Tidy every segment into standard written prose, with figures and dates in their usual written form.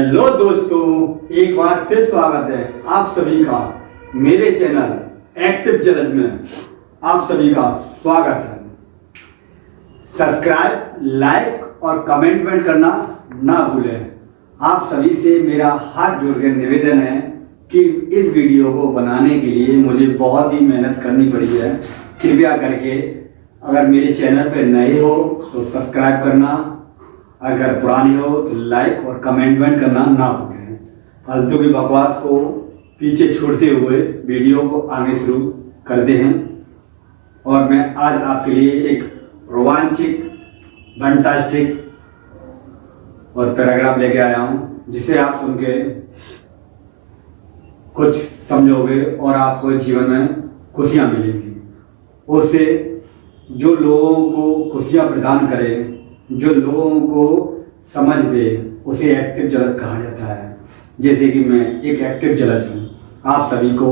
Hello दोस्तों, एक बार फिर स्वागत है आप सभी का मेरे चैनल एक्टिव जलद में। आप सभी का स्वागत है। सब्सक्राइब, लाइक और कमेंट करना ना भूलें। आप सभी से मेरा हाथ जोड़ कर निवेदन है कि इस वीडियो को बनाने के लिए मुझे बहुत ही मेहनत करनी पड़ी है। कृपया करके अगर मेरे चैनल पर नए हो तो सब्सक्राइब करना, अगर पुरानी हो तो लाइक और कमेंट करना ना भूलें। फालतू की बकवास को पीछे छोड़ते हुए वीडियो को आगे शुरू करते हैं। और मैं आज आपके लिए एक रोमांचिक, फैंटास्टिक और पैराग्राफ लेके आया हूँ, जिसे आप सुन के कुछ समझोगे और आपको जीवन में खुशियाँ मिलेंगी। उससे जो लोगों को खुशियाँ प्रदान करे, जो लोगों को समझ दे, उसे एक्टिव जलद कहा जाता है। जैसे कि मैं एक एक्टिव जलद हूँ। आप सभी को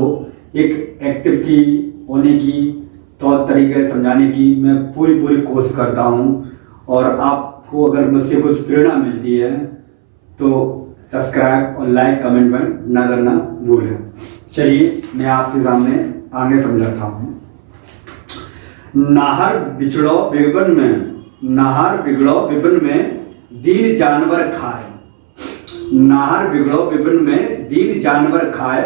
एक एक्टिव की होने की तौर तरीके समझाने की मैं पूरी कोशिश करता हूँ। और आपको अगर मुझसे कुछ प्रेरणा मिलती है तो सब्सक्राइब और लाइक कमेंट ना करना भूलें। चलिए मैं आपके सामने आगे समझाता हूँ। नाहर बिछड़ो विपिन में, नाहर बिगड़ो विपिन में दीन जानवर खाए। नाहर बिगड़ो विपिन में दीन जानवर खाए,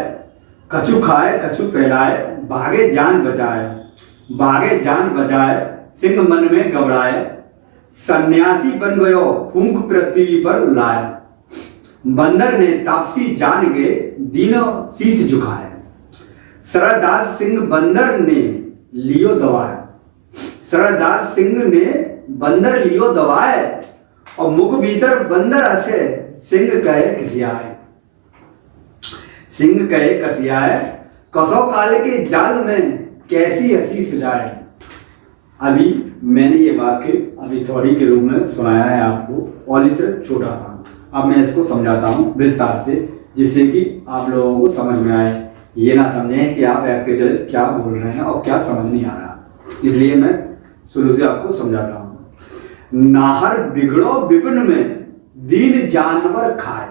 कछु खाए कछु पहलाए, भागे जान बचाए। भागे जान बचाए सिंह मन में घबराए, सन्यासी बन गयो फूंक पृथ्वी पर लाए। बंदर ने तापसी जान के दीनो शीश झुकाए, सरदास सिंह बंदर ने लियो दवाए। सरदास सिंह ने बंदर लियो दवाए, और मुख भीतर बंदर हंसे, सिंह कहे कसियाए। सिंह कहे कसियाए, कसो काले के जाल में कैसी हंसी सुझाए। अभी मैंने ये वाक्य अभी थ्योरी के रूप में सुनाया है आपको, और इसे छोटा सा। अब मैं इसको समझाता हूँ विस्तार से, जिससे कि आप लोगों को समझ में आए। ये ना समझें कि आप एक्टिव जलद क्या बोल रहे हैं और क्या समझ नहीं आ रहा। इसलिए मैं शुरू से आपको समझाता हूं। नाहर बिगड़ो विपिन में दीन जानवर खाए,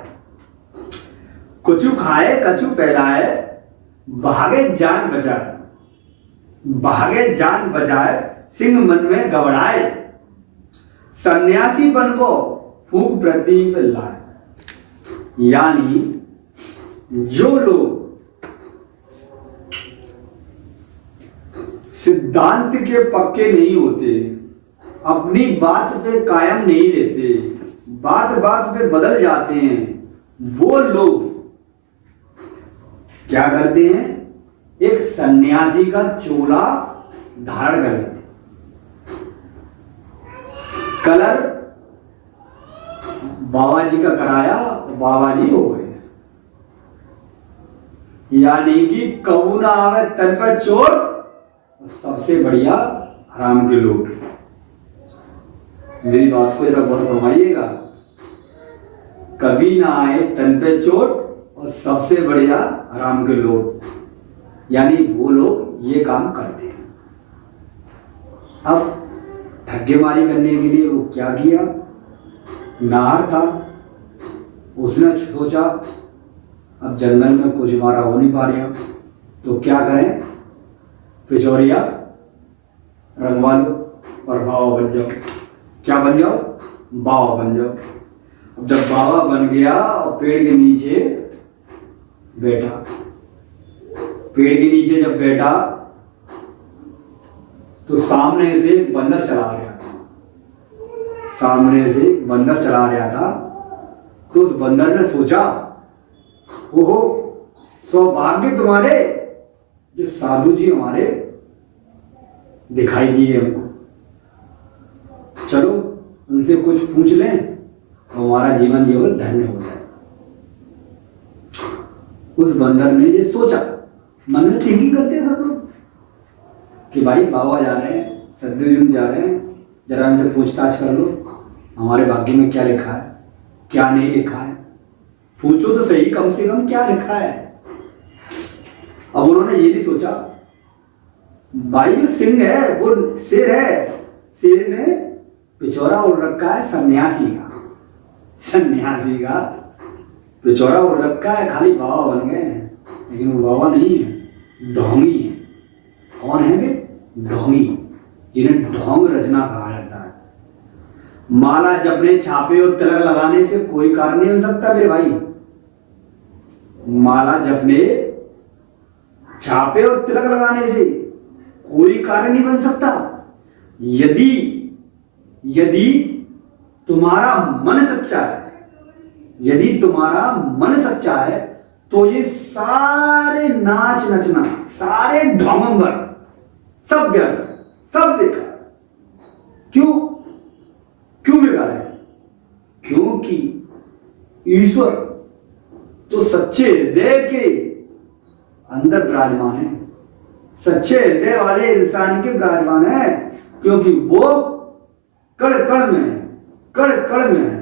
कछु खाए कछु पहलाए, भागे जान बचाए। भागे जान बचाए सिंह मन में घबराए, सन्यासी बन को फूंक पृथ्वी पर लाए। यानी जो लोग सिद्धांत के पक्के नहीं होते, अपनी बात पे कायम नहीं रहते, बात बात पे बदल जाते हैं, वो लोग क्या करते हैं? एक सन्यासी का चोला धारण कर लेते। कलर बाबा जी का कराया, बाबा जी हो गए। यानी कि कबू ना आवे तन पर चोट, सबसे बढ़िया हराम के लोग। मेरी बात को जरा गौर फरमाइएगा। कभी ना आए तन पे चोट, और सबसे बढ़िया हराम के लोग, यानी वो लोग ये काम करते हैं। अब ठग्गेमारी करने के लिए वो क्या किया? नाहर था, उसने सोचा अब जंगल में कुछ हमारा हो नहीं पा रहा, तो क्या करें? पिचौरिया रंगवा लो और बाबा बन जाओ। क्या बन जाओ? बाबा बन जाओ। अब जब बाबा बन गया और पेड़ के नीचे बैठा, पेड़ के नीचे जब बैठा तो सामने से बंदर चला रहा था। सामने से बंदर चला रहा था, तो उस बंदर ने सोचा, ओहो सौभाग्य तुम्हारे, जो साधु जी हमारे दिखाई दिए हमको, चलो उनसे कुछ पूछ लें तो हमारा जीवन जो है धन्य हो जाए। उस बंदर ने ये सोचा, मन में थिंकिंग करते हैं सब लोग कि भाई बाबा जा रहे हैं, सद्गुरु जा रहे हैं, जरा उनसे पूछताछ कर लो, हमारे भाग्य में क्या लिखा है, क्या नहीं लिखा है, पूछो तो सही कम से कम क्या लिखा है। अब उन्होंने ये नहीं सोचा, भाई जो सिंह है वो शेर है, शेर ने पिछोरा उड़ रखा है सन्यासी का। सन्यासी का बेचारा हो रखा है, खाली बाबा बन गए हैं, लेकिन वो बाबा नहीं है, ढोंगी है। कौन है वे? ढोंगी, जिन्हें ढोंग रचना कहा जाता है। माला जपने, छापे और तिलक लगाने से कोई कार्य नहीं बन सकता मेरे भाई। माला जपने, छापे और तिलक लगाने से कोई कार्य नहीं बन सकता। यदि यदि तुम्हारा मन सच्चा है, यदि तुम्हारा मन सच्चा है, तो ये सारे नाच नचना, सारे ढोंगंबर सब व्यर्थ, सब बेकार। क्यों? क्यों बेकार है? क्योंकि ईश्वर तो सच्चे हृदय के अंदर विराजमान है, सच्चे हृदय वाले इंसान के विराजमान है, क्योंकि वो कण कण में है, कण कण में है।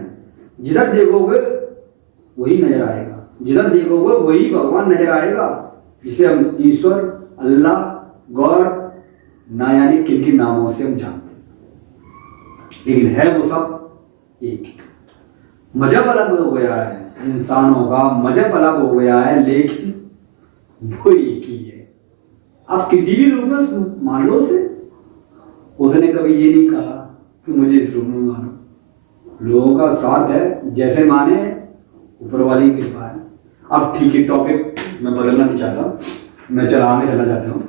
जिधर देखोगे वही नजर आएगा, जिधर देखोगे वही भगवान नजर आएगा, जिसे हम ईश्वर, अल्लाह, गॉड ना जाने किन किन नामों से हम जानते हैं, लेकिन है वो सब एक ही। मजहब अलग हो गया है, इंसानों का मजहब अलग हो गया है, लेकिन वो एक ही है। आप किसी भी रूप में मान लो उसे, उसने कभी ये नहीं कहा कि मुझे इस रूप में मानो। लोगों का साथ है, जैसे माने ऊपर वाली की कृपा है। अब ठीक है, टॉपिक मैं बदलना नहीं चाहता, मैं आगे चलना चाहता हूँ।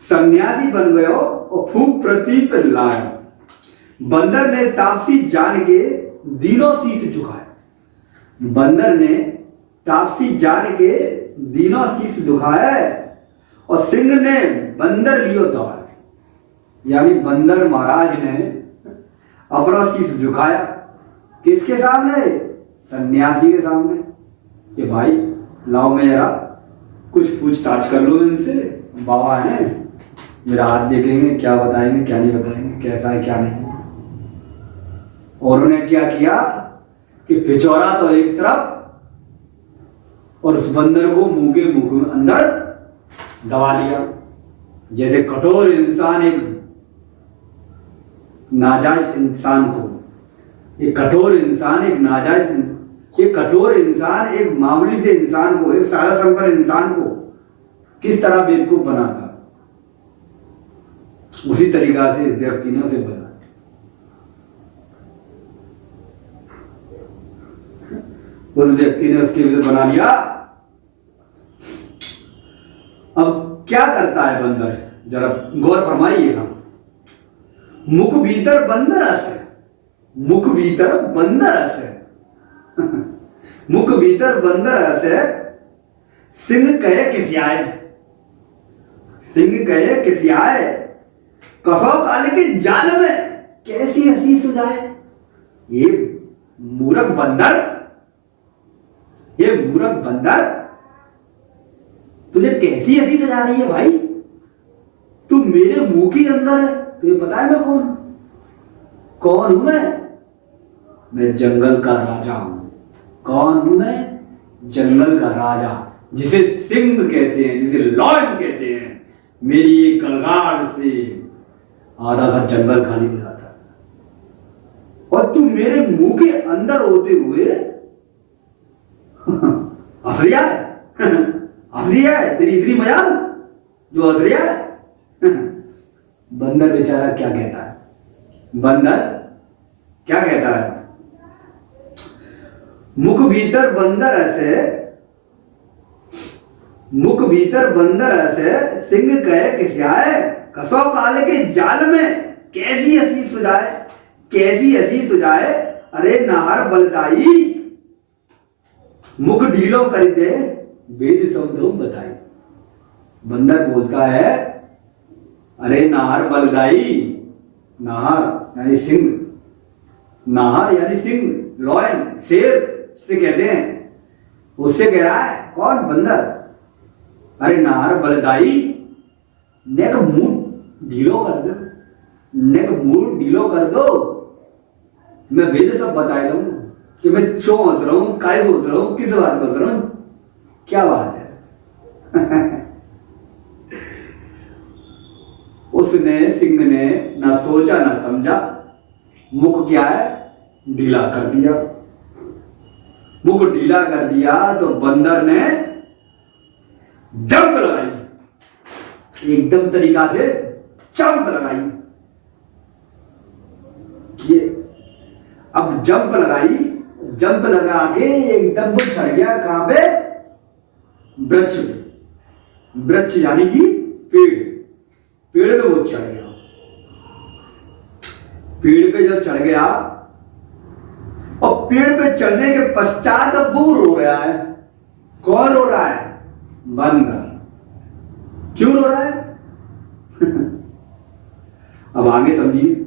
सन्यासी बन गयो और फूक पृथ्वी पर लाया, बंदर ने तापसी जान के दिनों शीश झुकाया। बंदर ने तापसी जान के दिनों शीश झुकाया, और सिंह ने बंदर लियो दौड़। यानी बंदर महाराज ने अपना शीश झुकाया किसके सामने? सन्यासी के सामने, कि भाई लाओ मेरा कुछ पूछताछ कर लो इनसे, बाबा हैं, मेरा हाथ देखेंगे, क्या बताएंगे क्या नहीं बताएंगे, कैसा है क्या नहीं। और उन्होंने क्या किया कि पिछौरा तो एक तरफ और उस बंदर को मुंह के अंदर दबा लिया। जैसे कठोर इंसान एक नाजायज इंसान को, एक कठोर इंसान एक नाजायज, एक कठोर इंसान एक मामूली से इंसान को, एक सादा संपन्न इंसान को किस तरह बेवकूफ बनाता, उसी तरीका से व्यक्ति ने उसे बना। उस व्यक्ति ने उसके लिए बना लिया। अब क्या करता है बंदर, जरा गौर फरमाइएगा। मुख भीतर बंदर है, मुख भीतर बंदर है, मुख भीतर बंदर है, सिंह कहे किसियाए, सिंह कहे किसियाए, कसौ काले के जाल में कैसी हंसी सुझाए। ये मूर्ख बंदर, ये मूर्ख बंदर, तुझे कैसी हंसी सजा रही है भाई? तू मेरे मुंह के अंदर है, तुझे पता है मैं कौन कौन हूं? मैं जंगल का राजा हूं। कौन हूं मैं? जंगल का राजा, जिसे सिंह कहते हैं, जिसे लॉयन कहते हैं। मेरी एक गलगाड़ से आधा का जंगल खाली हो जाता है, और तू मेरे मुंह के अंदर होते हुए हंस रिया है, हंस रिया है, तेरी इतनी मजाल जो हंस रिया है। बंदर बेचारा क्या कहता है? बंदर क्या कहता है? मुख भीतर बंदर ऐसे, मुख भीतर बंदर ऐसे, सिंह कहे किसियाए, कसौ काले के जाल में कैसी हंसी सुझाए, कैसी हंसी सुझाए। अरे नाहर बलदाई, मुख ढीलो कर दे, वेद शब्दों बताई। बंदर बोलता है, अरे नाहर बलदाई, नाहर यानी सिंह, नाहर यानी सिंह, लॉयन शेर से कहते हैं, उससे कह रहा है कौन? बंदर। अरे नाहर बलदाई, नेक मुंह ढीलो कर दो, नेक मुंह ढीलो कर दो, मैं वेद सब बता दूं कि मैं क्यों हंस रहा हूं, काय को हंस रहा हूं, किस बात पर हंस रहा हूं, क्या बात है। उसने, सिंह ने ना सोचा ना समझा, मुख क्या है ढीला कर दिया। मुख ढीला कर दिया तो बंदर ने जंप लगाई, एकदम तरीका से जंप लगाई। ये अब जंप लगाई, जंप लगा के एकदम वो चढ़ गया कहां पे? वृक्ष पे। वृक्ष यानी कि पेड़, पेड़ पे वो चढ़ गया। पेड़ पे जब चढ़ गया और पेड़ पे चढ़ने के पश्चात अब वो रो रहा है। कौन रो रहा है? बंदर। क्यों रो रहा है? अब आगे समझिए।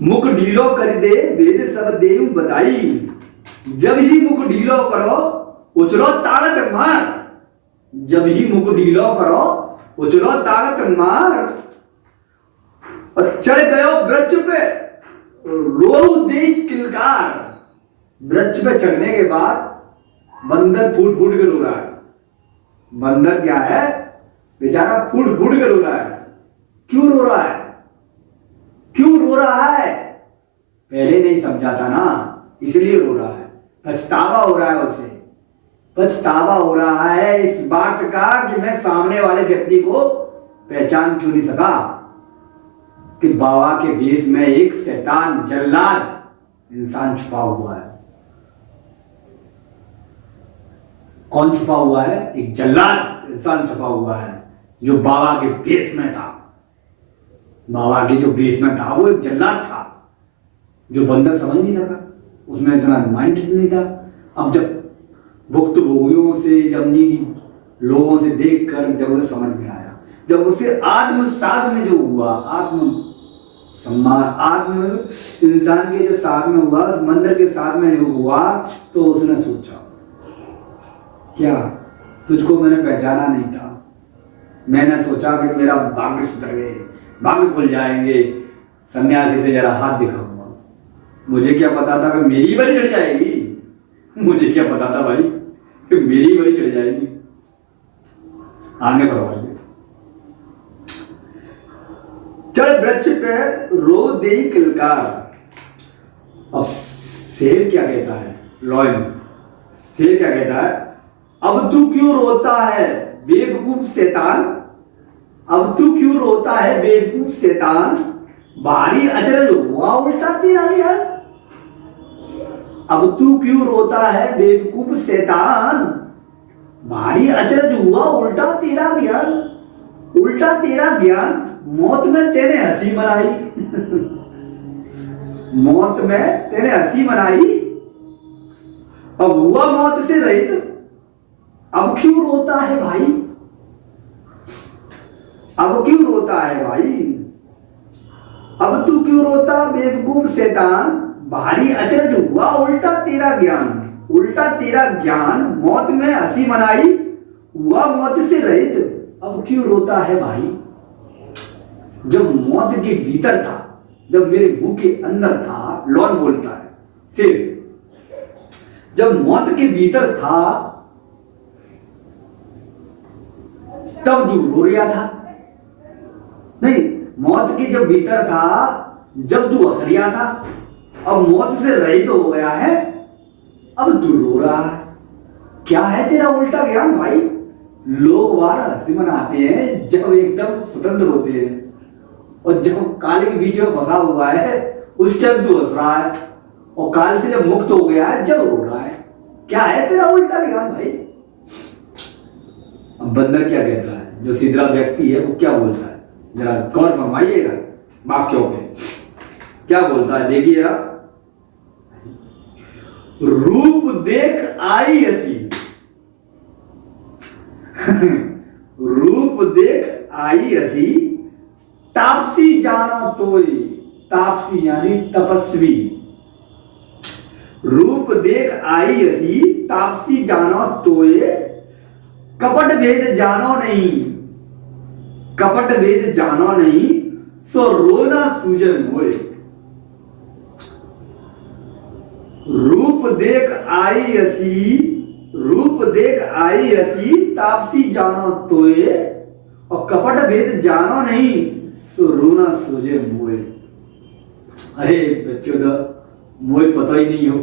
मुख ढीलो कर दे वेद सब देव बताई, जब ही मुख ढीलो करो उछलो ताकत मार। जब ही मुख ढीलो करो उछलो ताकत मार। और चढ़ गयो वृक्ष पे रो दे किलकार। वृक्ष पे चढ़ने के बाद बंदर फूट फूट के रो रहा है। बंदर क्या है? बेचारा फूट फूट के रो रहा है। क्यों रो रहा है? क्यों रो रहा है? पहले नहीं समझा था ना, इसलिए रो रहा है। पछतावा हो रहा है उसे, पछतावा हो रहा है इस बात का कि मैं सामने वाले व्यक्ति को पहचान क्यों नहीं सका कि बाबा के भेष में एक शैतान जल्लाद इंसान छुपा हुआ है। कौन छुपा हुआ है? एक जल्लाद इंसान छुपा हुआ है जो बाबा के भेष में था। बाबा के जो भेष में था वो एक जल्लाद था जो बंदर समझ नहीं सका, उसमें इतना माइंड नहीं था। अब जब भुक्त भोगियों से, जमनी लोगों से देखकर जब उसे समझ में आया, जब उसे आत्मसात में जो हुआ, आत्म सम्मान, आत्म इंसान के जो साथ में हुआ, उस मंदिर के साथ में जो हुआ, तो उसने सोचा क्या तुझको मैंने पहचाना नहीं था। मैंने सोचा कि मेरा भाग्य सुधर गए, भाग्य खुल जाएंगे, सन्यासी से जरा हाथ दिखाऊंगा। मुझे क्या पता था कि मेरी बलि चढ़ जाएगी। मुझे क्या पता था भाई कि मेरी बलि चढ़ जाएगी। आगे बढ़वाइए। चढ़ वृक्ष पे रो दे किलकार। अब शेर क्या कहता है? लॉयन शेर क्या कहता है? अब तू क्यों रोता है बेवकूफ शैतान। अब तू क्यों रोता है बेवकूफ शैतान। भारी अचरज हुआ उल्टा तेरा ज्ञान। अब तू क्यों रोता है बेवकूफ शैतान। भारी अचरज हुआ उल्टा तेरा ज्ञान। उल्टा तेरा ज्ञान। मौत में तेने हंसी मनाई। मौत में तेने हंसी मनाई। अब हुआ मौत से रहित, अब क्यों रोता है भाई। अब क्यों रोता है भाई। अब तू क्यों रोता बेवकूफ शैतान। भारी अचरज हुआ उल्टा तेरा ज्ञान। उल्टा तेरा ज्ञान। मौत में हंसी मनाई, हुआ मौत से रहित, अब क्यों रोता है भाई। जब मौत के भीतर था, जब मेरे मुंह के अंदर था, लॉन बोलता है शेर, जब मौत के भीतर था तब तू रो रहा था। नहीं, मौत के जब भीतर था, जब तू हंस रहा था, अब मौत से रहित तो हो गया है, अब तू रो रहा है। क्या है तेरा उल्टा ज्ञान भाई। लोग बार हंसी मनाते हैं जब एकदम स्वतंत्र होते हैं, और जब काल के बीच में फंसा हुआ है उस टाइम तू हंस रहा है, और काल से जब मुक्त हो गया है जब रो रहा है। क्या है तेरा उल्टा ज्ञान भाई। अब बंदर क्या कहता है? जो सीधा व्यक्ति है वो क्या बोलता है? जरा गौर फरमाइएगा वाक्यों पे। क्या बोलता है देखिएगा। रूप देख आई हंसी। रूप देख आई हंसी, तापसी जानो तोय। तापसी यानी तपस्वी। रूप देख आई हंसी, तापसी जानो तोय। कपट भेद जानो नहीं। कपट भेद जानो नहीं, सो रोना सूझे मोए। रूप देख आई हसी, रूप देख आई हसी, तापसी जानो तोए। और कपट भेद जानो नहीं, सो रोना सूझे मोए। अरे बच्चों, मुझे पता ही नहीं हो,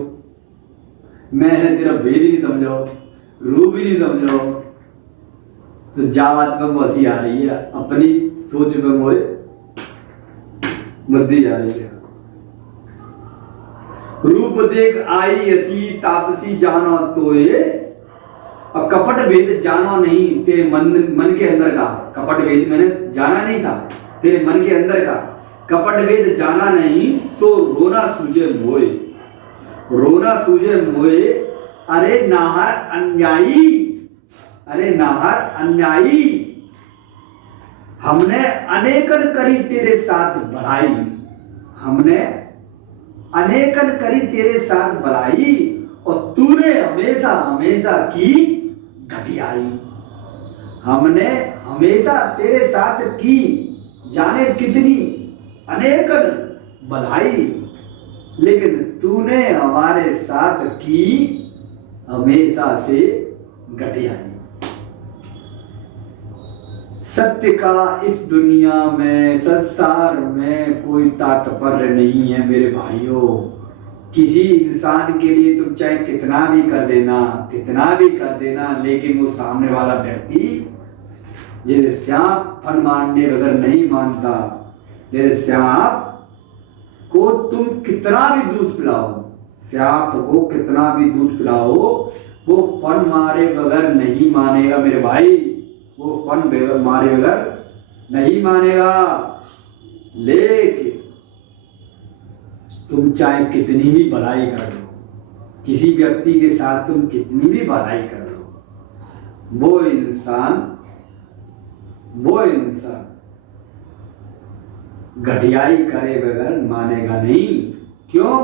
मैंने तेरा भेद ही नहीं समझो, रूप ही नहीं समझो, तो जा बात में हंसी आ रही है, अपनी सोच में मुझे बुद्धि जा रही है। रूप देख आई हसी तापसी जानो तोए, और कपट भेद जाना नहीं तेरे मन के अंदर का। कपट भेद मैंने जाना नहीं था, तेरे मन के अंदर का कपट भेद जाना नहीं, सो रोना सूझे मोए, रोना सूझे मोए। अरे नाहर अन्यायी, अरे नाहर अन्यायी, हमने अनेकन करी तेरे साथ भलाई, हमने अनेकन करी तेरे साथ भलाई, और तूने हमेशा हमेशा की घटियाई। हमने हमेशा तेरे साथ की जाने कितनी अनेकन भलाई, लेकिन तूने हमारे साथ की हमेशा से घटियाई। सत्य का इस दुनिया में, संसार में कोई तात्पर्य नहीं है मेरे भाइयों। किसी इंसान के लिए तुम चाहे कितना भी कर देना, कितना भी कर देना, लेकिन वो सामने वाला व्यक्ति जैसे सांप फन मारने बगैर नहीं मानता। जैसे सांप को तुम कितना भी दूध पिलाओ, सांप को कितना भी दूध पिलाओ, वो फन मारे बगैर नहीं मानेगा मेरे भाई, वो फन मारे बगैर नहीं मानेगा। लेकिन तुम चाहे कितनी भी भलाई कर लो, किसी व्यक्ति के साथ तुम कितनी भी भलाई कर लो, वो इंसान घटियाई करे बगैर मानेगा नहीं। क्यों?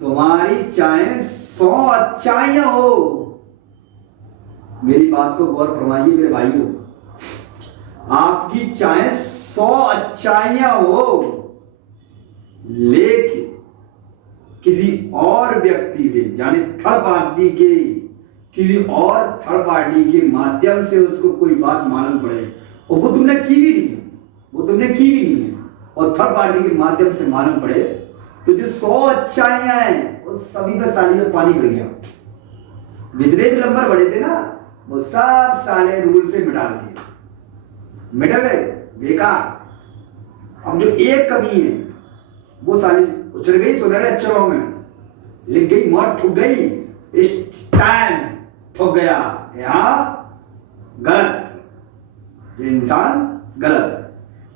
तुम्हारी चाहे 100 अच्छाइयां हो, मेरी बात को गौर फरमाइए मेरे भाइयों, आपकी चाहे 100 अच्छाइयां हो, लेकिन किसी और व्यक्ति से, यानी थर्ड पार्टी के, किसी और थर्ड पार्टी के माध्यम से उसको कोई बात मालूम पड़े, और वो तुमने की भी नहीं है, वो तुमने की भी नहीं है, और थर्ड पार्टी के माध्यम से मालूम पड़े, तो जो 100 अच्छाइयां हैं वो सभी पे साली में पानी पड़ गया। जितने भी नंबर बढ़े थे ना, वो सब साले रूल से मिटा दिए, मिट गए, बेकार। अब जो एक कमी है वो साली उछल गई सुनहरे अक्षरों में, लिख गई, मौत ठुक गई, इस टाइम ठुक गया, यहाँ गलत, ये इंसान गलत है।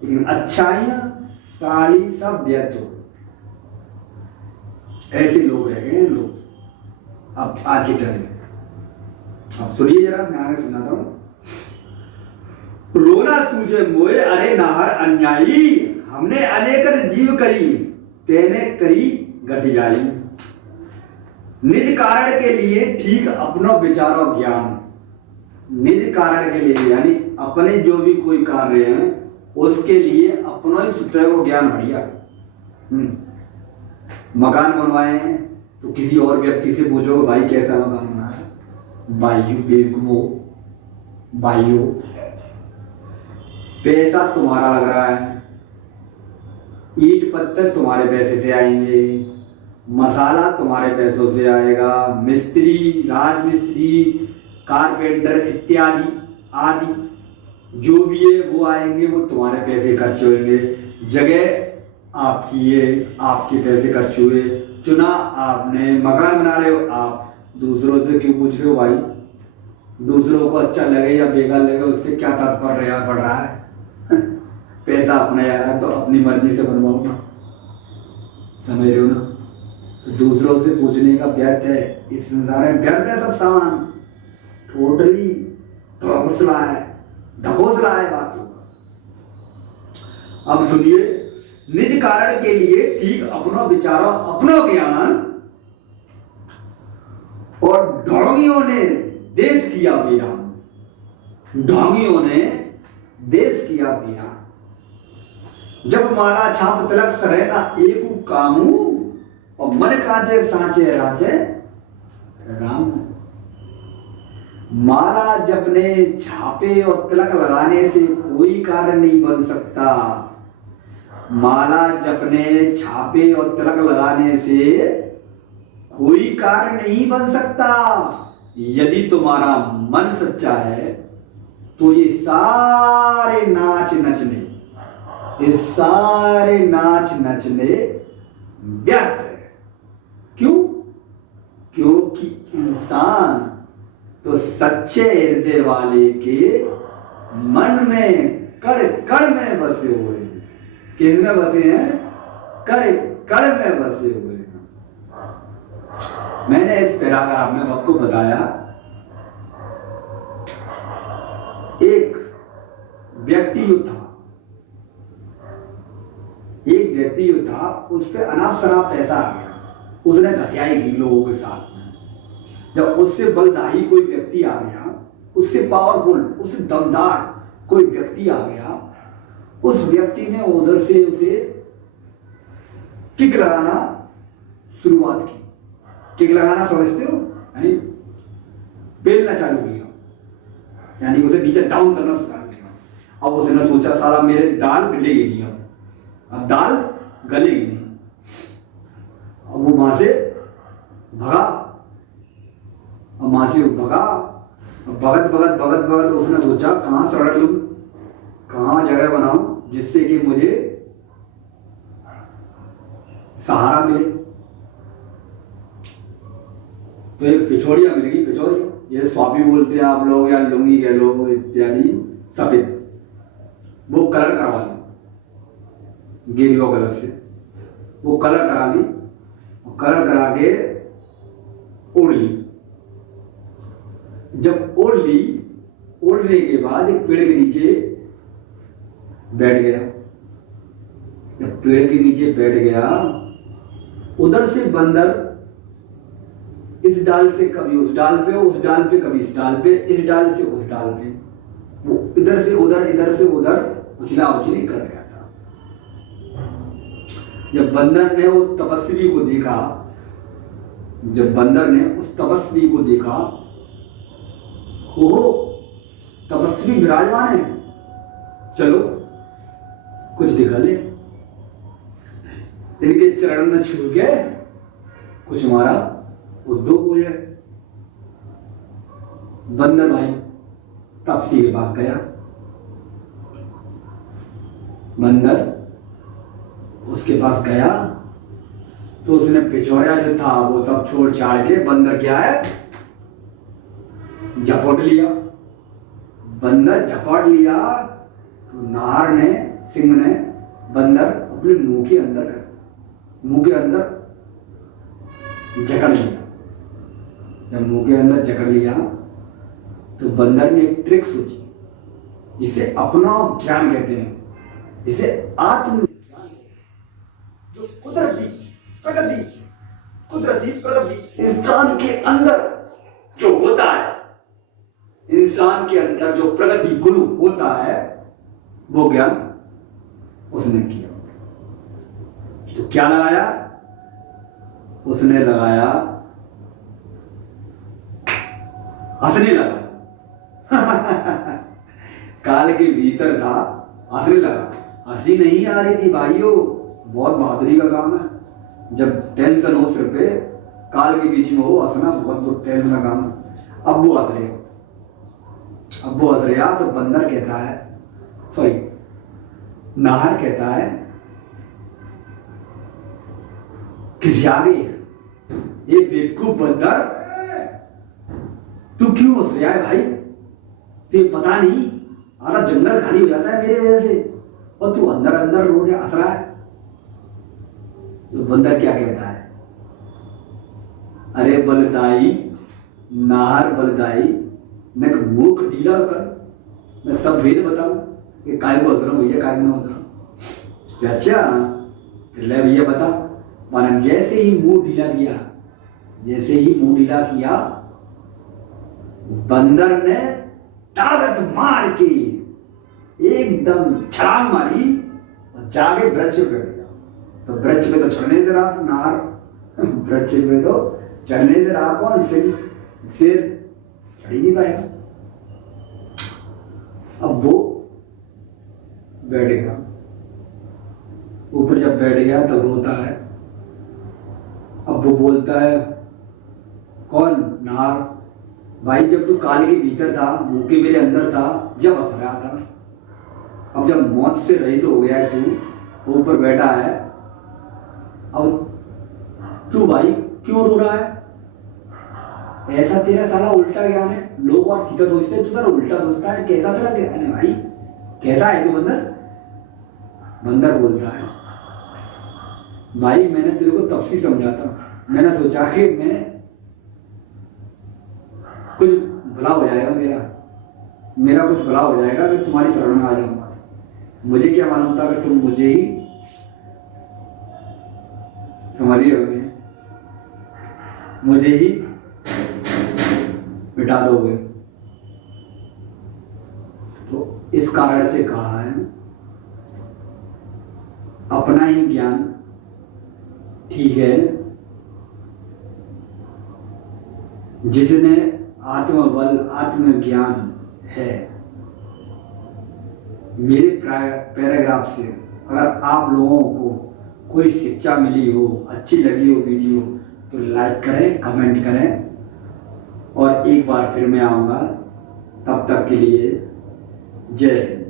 लेकिन अच्छाइयां सारी सब व्यर्थ हो, ऐसे लोग रह गए हैं लोग। अब आगे चलेंगे, अब सुनिए जरा, मैं आगे सुनाता हूं। रोना सूझे मोए अरे नाहर अन्यायी, हमने अनेक जीव करी तेने करी घटियाई। निज कारण के लिए ठीक अपनो विचारो ज्ञान, निज कारण के लिए यानी अपने जो भी कोई कार्य है उसके लिए अपनो ही स्वतः को ज्ञान बढ़िया। मकान बनवाए हैं तो किसी और व्यक्ति से पूछो भाई कैसा मकान बना है, भाइयों बेवकूफो, भाइयों पैसा तुम्हारा लग रहा है, ईंट पत्थर तुम्हारे पैसे से आएंगे, मसाला तुम्हारे पैसों से आएगा, मिस्त्री, राजमिस्त्री, कारपेंटर इत्यादि आदि जो भी है वो आएंगे, वो तुम्हारे पैसे खर्च होंगे। जगह आपकी है, आपके पैसे खर्च हुए, चुना आपने, मकान बना रहे हो आप, दूसरों से क्यों पूछ रहे हो भाई? दूसरों को अच्छा लगे या बेकार लगे उससे क्या तात्पर्य पड़ रहा है? पैसा अपना है तो अपनी मर्जी से बनवाओ ना, समझ रहे हो ना? तो दूसरों से पूछने का व्यर्थ है, इस संसार में व्यर्थ है सब सामान, टोटली ढकोसला है, ढकोसला है बातों का। अब सुनिए, निज कारण के लिए ठीक अपनो विचारो अपनो ज्ञान, और ढोंगियों ने देश किया वीरान, ढोंगियों ने देश किया वीरान। जब माला छाप तिलक सरेना एकू कामू, और मन काचे सांचे राजे राम। माला जपने छापे और तिलक लगाने से कोई कार्य नहीं बन सकता। माला जपने छापे और तिलक लगाने से कोई कार्य नहीं बन सकता। यदि तुम्हारा मन सच्चा है तो ये सारे नाच नचने व्यर्थ है। क्यों? क्योंकि इंसान तो सच्चे हृदय वाले के मन में कण कण में बसे हुए हैं। किस में बसे हैं? कण कण में बसे हुए हैं। मैंने इस पैराग्राफ में आपको बताया, एक व्यक्ति जो था, उस पर अनाप शनाप पैसा आ गया, उसने घटियाई की लोगों के साथ में। जब उससे बलदाही कोई व्यक्ति आ गया, उससे पावरफुल, उससे दमदार कोई व्यक्ति आ गया, उस व्यक्ति ने उधर से उसे किक लगाना शुरुआत की। किक लगाना समझते हो? यानी पेलना चालू किया, यानी उसे नीचे डाउन करना स्टार्ट किया। अब उसने सोचा साला मेरे दाल पिटेगी नहीं, अब दाल गलेगी नहीं। अब वो वहां से भगा, भगत उसने सोचा कहां सड़क लूं, कहां जगह बनाऊं जिससे कि मुझे सहारा मिले। तो एक पिछोड़िया मिल गई, पिछोड़िया ये स्वामी बोलते हैं आप लोग, या लुंगी कह लो इत्यादि, सफेद। वो कलर करवा ली गेरुआ कलर से, वो कलर करा ली, कलर करा के ओढ़ ली। जब ओढ़ने के बाद एक पेड़ के नीचे बैठ गया। जब पेड़ के नीचे बैठ गया, उधर से बंदर इस डाल से कभी उस डाल पे, उस डाल पे कभी इस डाल पे, इस डाल से उस डाल पे, वो इधर से उधर उछला उछली कर रहा था। जब बंदर ने उस तपस्वी को देखा, ओहो तपस्वी विराजमान है, चलो कुछ दिखा ले, इनके चरण में छू के कुछ हमारा उद्योग हो जाए। बंदर भाई तपस्वी के पास गया, उसके पास गया तो उसने पिछोड़िया जो था वो सब छोड़ छाड़ के बंदर क्या है झपट लिया। बंदर झपट लिया तो नार ने, सिंह ने बंदर अपने मुंह के अंदर जकड़ लिया। जब मुंह के अंदर जकड़ लिया तो बंदर ने एक ट्रिक सोची, जिसे अपना ज्ञान कहते हैं, जिसे आत्म, जो कुदरती इंसान के अंदर जो होता है, इंसान के अंदर जो प्रगति गुण होता है, वो ज्ञान उसने किया। तो क्या लगाया? उसने लगाया हंसने लगा। काल के भीतर था, हंसने लगा। हंसी नहीं आ रही थी भाइयों, बहुत बहादुरी का काम है। जब टेंशन हो सिर पे, काल के बीच में हो, हंसना बहुत टेंशन का काम है। अब वो हंस रहा तो बंदर कहता है, सॉरी नाहर कहता है किसी आगे, ये बेवकूफ बंदर, तू क्यों हंस रहा है भाई? तुझे पता नहीं आधा जंगल खाली हो जाता है मेरे वजह से, और तू अंदर अंदर रो रहा, हंस रहा है। तो बंदर क्या कहता है? अरे बलदाई, नाहर बलदाई, मैं मूर्ख ढीला कर, मैं सब वेद बताऊं कि काय को हंस रहा हूं भैया, काय में हंस रहा हूं? अच्छा ले भैया बता। माना जैसे ही मुंह ढीला किया, बंदर ने ताकत मार के एकदम छलांग मारी और जाके वृक्ष पे बैठ गया। तो वृक्ष पे तो चढ़ने से रहा नार, वृक्ष पे तो चढ़ने से रहा कौन? शेर चढ़ ही नहीं पाएगा। अब वो बैठ गया ऊपर, जब बैठ गया तब रोता है। अब वो बोलता है कौन? नार। भाई जब तू काल के भीतर था, मुंह के मेरे अंदर था, जब हंस रहा था। अब जब मौत से रहित हो गया है तू, ऊपर बैठा है, अब तू भाई क्यों रो रहा है? ऐसा तेरा साला उल्टा ज्ञान है। लोग और सीधा सोचते हैं, तू सारा उल्टा सोचता है। कैसा तेरा ज्ञान है भाई? कैसा है तू बंदर? बंदर बोलता है भाई मैंने तेरे को तब से समझा था। मैंने सोचा कि मैं कुछ भला हो जाएगा, मेरा कुछ भला हो जाएगा, मैं तुम्हारी शरण में आ जाऊंगा। मुझे क्या मालूम था कि तुम मुझे ही समझ ही रहोगे, मुझे ही मिटा दोगे। तो इस कारण से कहा है अपना ही ज्ञान ठीक है। जिसने आत्मबल आत्मज्ञान है, मेरे पैराग्राफ से अगर आप लोगों को कोई शिक्षा मिली हो, अच्छी लगी हो वीडियो, तो लाइक करें, कमेंट करें। और एक बार फिर मैं आऊँगा, तब तक के लिए जय हिंद।